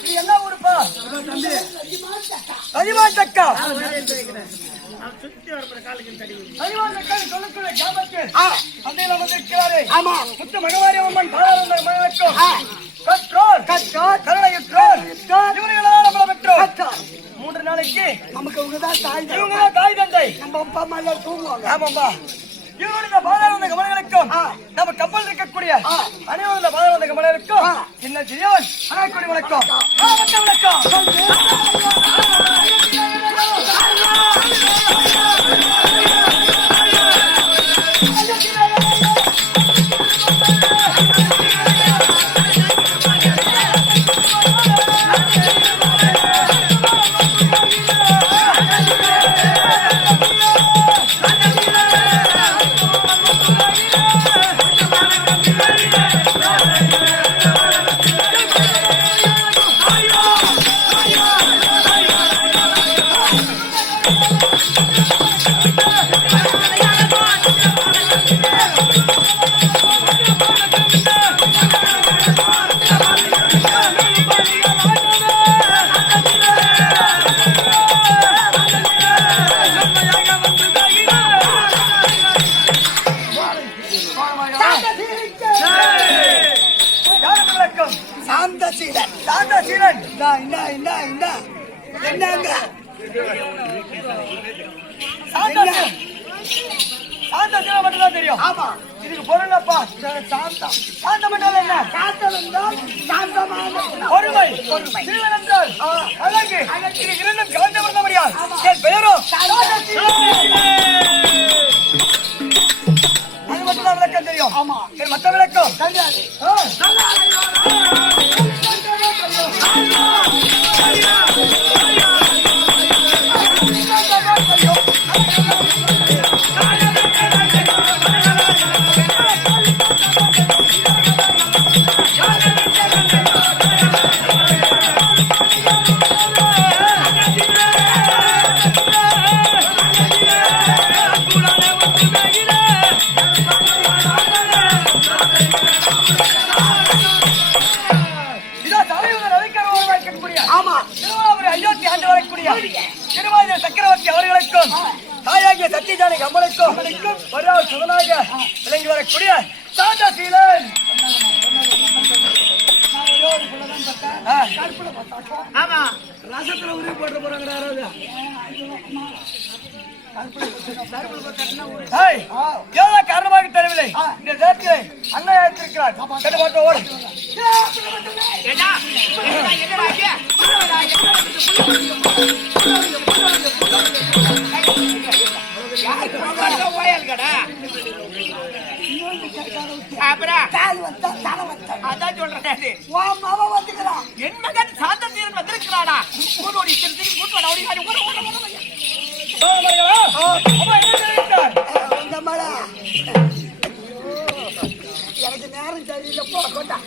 இது என்ன ஊருப்பா? அதிமாச்சக்கா. சொல்லக்கூடிய கிராமத்தில் அன்னையில வந்திருக்கிறாரே. ஆமா, முத்து மகவாரி அம்மன் பாராளுமன்ற மகனுக்கும் கற்றோர் கருணையுற்றோர் இவர்களால் நம்மள பெற்றோர். 3 நாளைக்கு நமக்கு இவங்கதான் தாய் தந்தை. நம்ம அப்பா அம்மா எல்லாம் தூங்குவாங்க. ஆமாம்பா. இவருடைய பாதாள கமலங்களுக்கும் நம்ம கப்பல் இருக்கக்கூடிய அனைவருடைய பாதாள கமலங்களுக்கும் சின்ன சிறியவன் அனைவருடைய வணக்கம் தெரியும். ஆமா, இதுக்கு பொருளப்பா சாந்தம் என்ன? பொறுமை சீவன் என்றால் அழகு. இது இரண்டும் கலந்து விட முடியாது. என் பெயரும் அது மட்டும்தான் விளக்கம் தெரியும். ஆமா, மற்ற விளக்கம் தெரியாது. சக்கரவர்த்தி அவர்களுக்கும் தாயாகிய சத்தியஜானி கம்பளுக்கும் வரால் சுதனாக விளங்கி வரக்கூடிய சாந்தசீலன். ரசத்துல உதவி போட்டு போறாங்க. காரணமாக தெரியவில்லை. இந்த நேரத்திலே அண்ணன் அழைத்திருக்கிறார். ஓடு அதான் சொல்றேன். என் மகன் சாந்தசீலன் வந்திருக்கிறானா? எனக்கு நேரம் சரியில்லை. போட்டா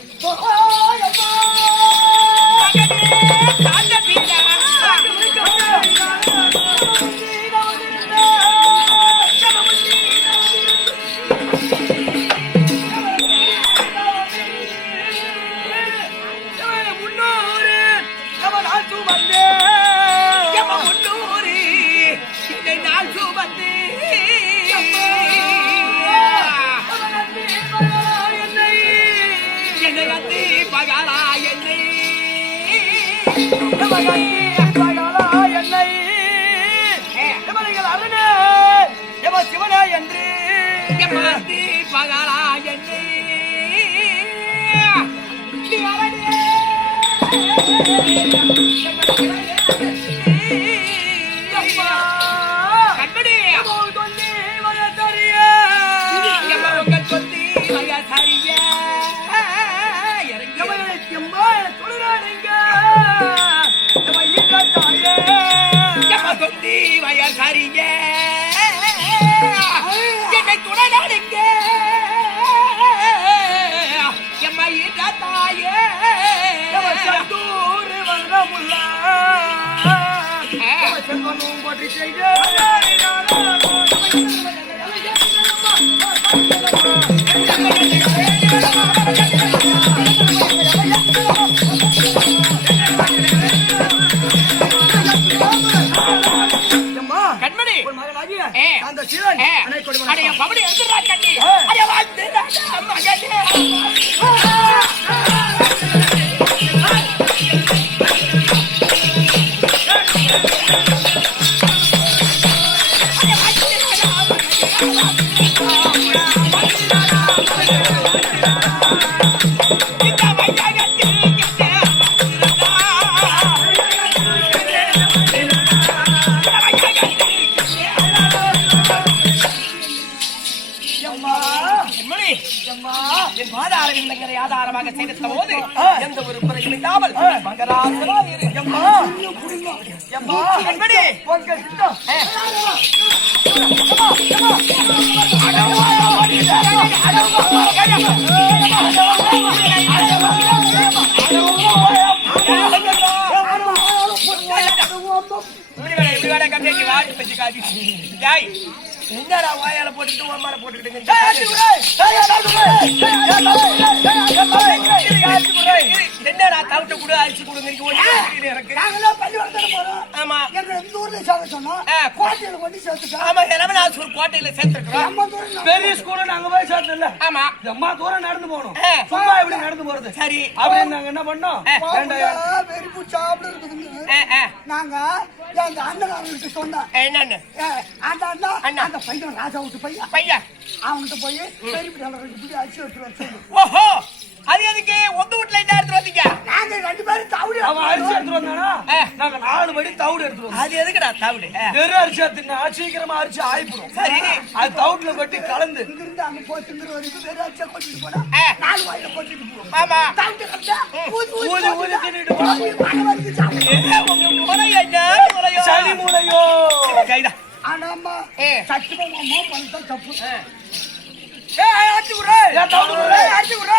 சிவனா என்று பகலா என்னை விந்தங்களை ஆதாரமாக செய்திருந்த போது எந்த ஒரு குறையும் இல்லாமல் மகராசனாக இரு. கண்மணி என்னடா வாயால போட்டுட்டு அம்மால போட்டுக்கிட்டு என்னடா தவிட்ட கூட அரிசி கொடுங்க ஆமா கோட்டையில சேர்த்திருக்கிறோம். பெரிய ஸ்கூல்ல நாங்க போய் சேர்த்தல. ஆமா அம்மா தூரம் நடந்து போகணும். சும்மா இப்படி நடந்து போறது சரி. அப்படின்னு நாங்க என்ன பண்ணோம்? வெறிப்பு சாப்பிட இருக்குது. நாங்க எங்க அண்ணன் சொன்னோம் என்னன்னு அந்த பையன் ராஜா விட்டு பையன் அவன்கிட்ட போய் பெரிய அரிசி எடுத்து. ஓஹோ அது எதுக்கு ஒத்து வீட்டுல என்ன எடுத்து வந்தீங்க? நாங்க 2 பேரும் தவிடு அவன் அரிசி எடுத்து வந்தானா நாங்க 4 படி தவிடு எடுத்து வந்தோம். அது எதுக்குடா தவிடு? வெறும் அரிசி எடுத்துனா சீக்கிரமா அரிசி ஆயிடும். சரி அது தவிடுல கொட்டி கலந்து இங்கிருந்து அங்க போய் திங்கிற வரைக்கும் வெறும் அரிசியா கொட்டிட்டு போனா 4 வாயில கொட்டிட்டு போவோம். ஆமா தவிடு கட்டா ஊதி ஊதி தின்னுட்டு போவோம். உங்க முறை என்ன முறையோ சனி மூளையோ கைடா. ஆனா அம்மா சத்தியமா அம்மா பண்ணா தப்பு. அரிசி குடுறே அரிசி குடுறே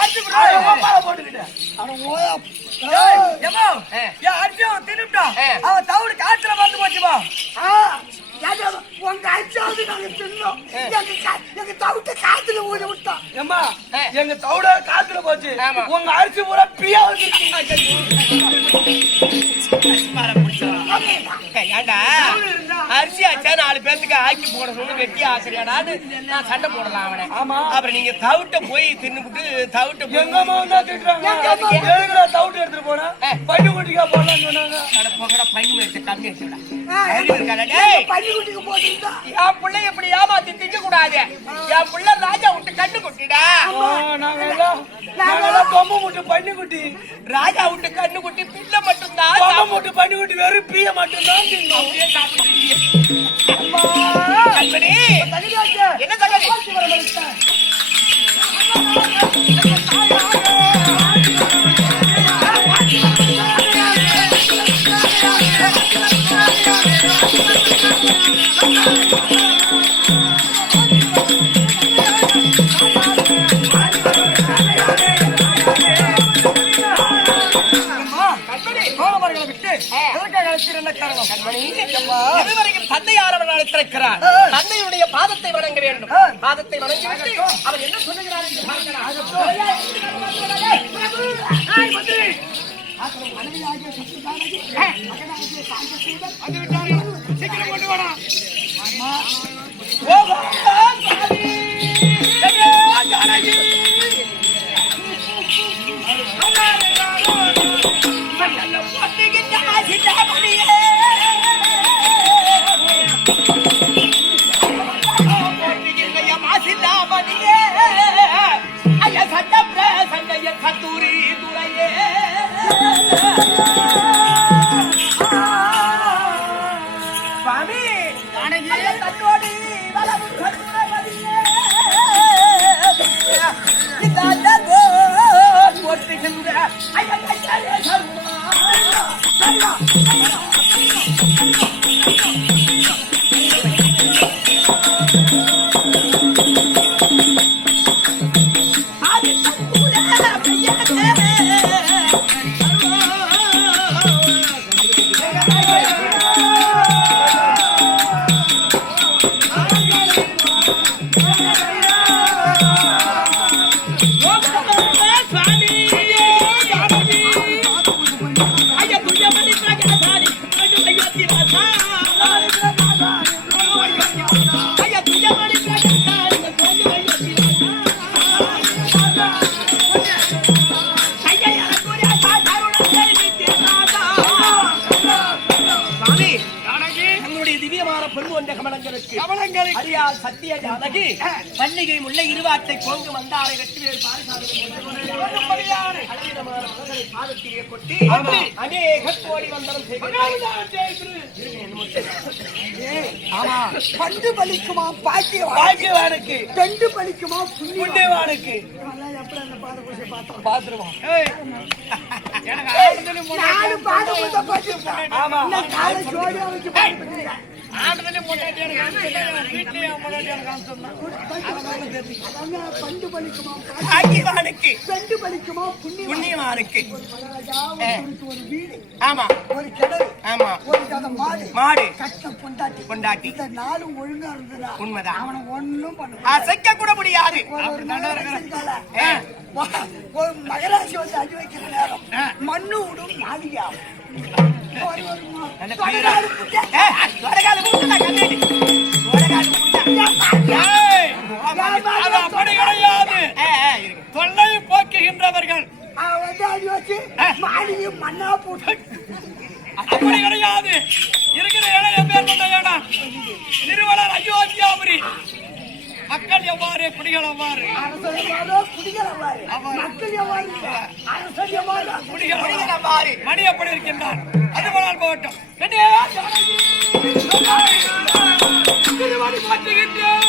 அரிசி குடுறே அம்மா போட்டுக்கிட்ட அவன் ஓயா ஏமா அரிசி தின்னுட்டா அவன் தவிடு காத்துல வந்து போச்சுமா. உங்க அரிசியாவது நாங்க தின்னோம். எங்க தவிட்ட காத்துல ஊதி விட்டோம். ஏமா எங்க தவிட காத்துல போச்சு. உங்க அரிசி பூரா பியா வந்து ஏண்டா அரிசி ஆச்சா 4 பேருக்கு ஆக்கி போடணும்னு வெட்டி ஆசிரியாடான்னு நான் சண்டை போடலாம் அவனை. அப்புறம் நீங்க தவிட்ட போய் தின்னுபிட்டு தவிட்ட எங்க அம்மா தான் திட்டுறாங்க. தவிட்டு எடுத்துட்டு போனா பட்டு குட்டிக்கா போடலாம்னு சொன்னாங்க. போகிற பையன் எடுத்து கம்மி எடுத்துடா. பள்ளிக்குட்டிக்கு போட்டுட்டா என் பிள்ளை இப்படி ஏமாத்தி திங்க கூடாது. என் பிள்ளை ராஜா விட்டு கண்ணு குட்டிடா. நாங்க பொம்மை முட்டு பண்ணி குட்டி ராஜா விட்டு கண்ணு குட்டி பிள்ளை மட்டும்தான். பொம்மை முட்டு பண்ணி குட்டி வெறும் பிய மட்டும்தான் அப்படியே சாப்பிட்டு என்ன தகவல்? இதுவரைக்கும் தந்தை யாரவன் அழைத்திருக்கிறார். தந்தையுடைய பாதத்தை வணங்க வேண்டும். பாதத்தை வணங்கிவிட்டு அவர் என்ன சொல்லுகிறார் என்று கவனங்களுக்கு அடியால் சத்திய ஜானகி பள்ளிகை முல்லை இருவாட்டை கொண்டு வந்தாரை வெற்றிவேல் பாதத்திலே கொட்டி அநேக கோடி வந்தனம் ஆமா பண்டு பலிக்குமா பாக்கியவானுக்கு பெண்டு பலிக்குமா புண்ணியவானுக்கு எப்படி அந்த பாத பூஜை பார்த்தோம் பாத்துருவோம் நாலு பாத பூஜை பார்த்துருக்கேன் ஆமா காலை ஜோடியா வச்சு பார்த்துருக்கேன் பண்டு பலிக்குமா பாக்கியவானுக்கு பெண்டு பலிக்குமா புண்ணியவானுக்கு ஒரு வீடு ஆமா ஒரு கிணறு ஆமா ஒரு கதை மாடு மாடு கஷ்டம் பொண்டாட்டி கொண்டாட்டி இந்த நாளும் ஒழுங்கா இருந்ததா உண்மைதான் அவனை ஒண்ணும் பண்ண அசைக்க கூட முடியாது ஒரு மகராசி வந்து அடி வைக்கிற நேரம் மண்ணு விடும் மாளிகாவும் தொல்லை போக்குகின்றவர்கள் அடி வச்சு மாளிகையும் மண்ணா போட்டு அப்படி கிடையாது இருக்கிற இடம் எப்பேர் கொண்ட இடம் திருவள்ளர் அயோத்தியாபுரி மக்கள் எவ்வாறு குடிகள் எவ்வாறு குடிகள் எவ்வாறு மணி எப்படி இருக்கின்றான் அது போனால் போகட்டும் திருமணி மாற்றுகின்றேன்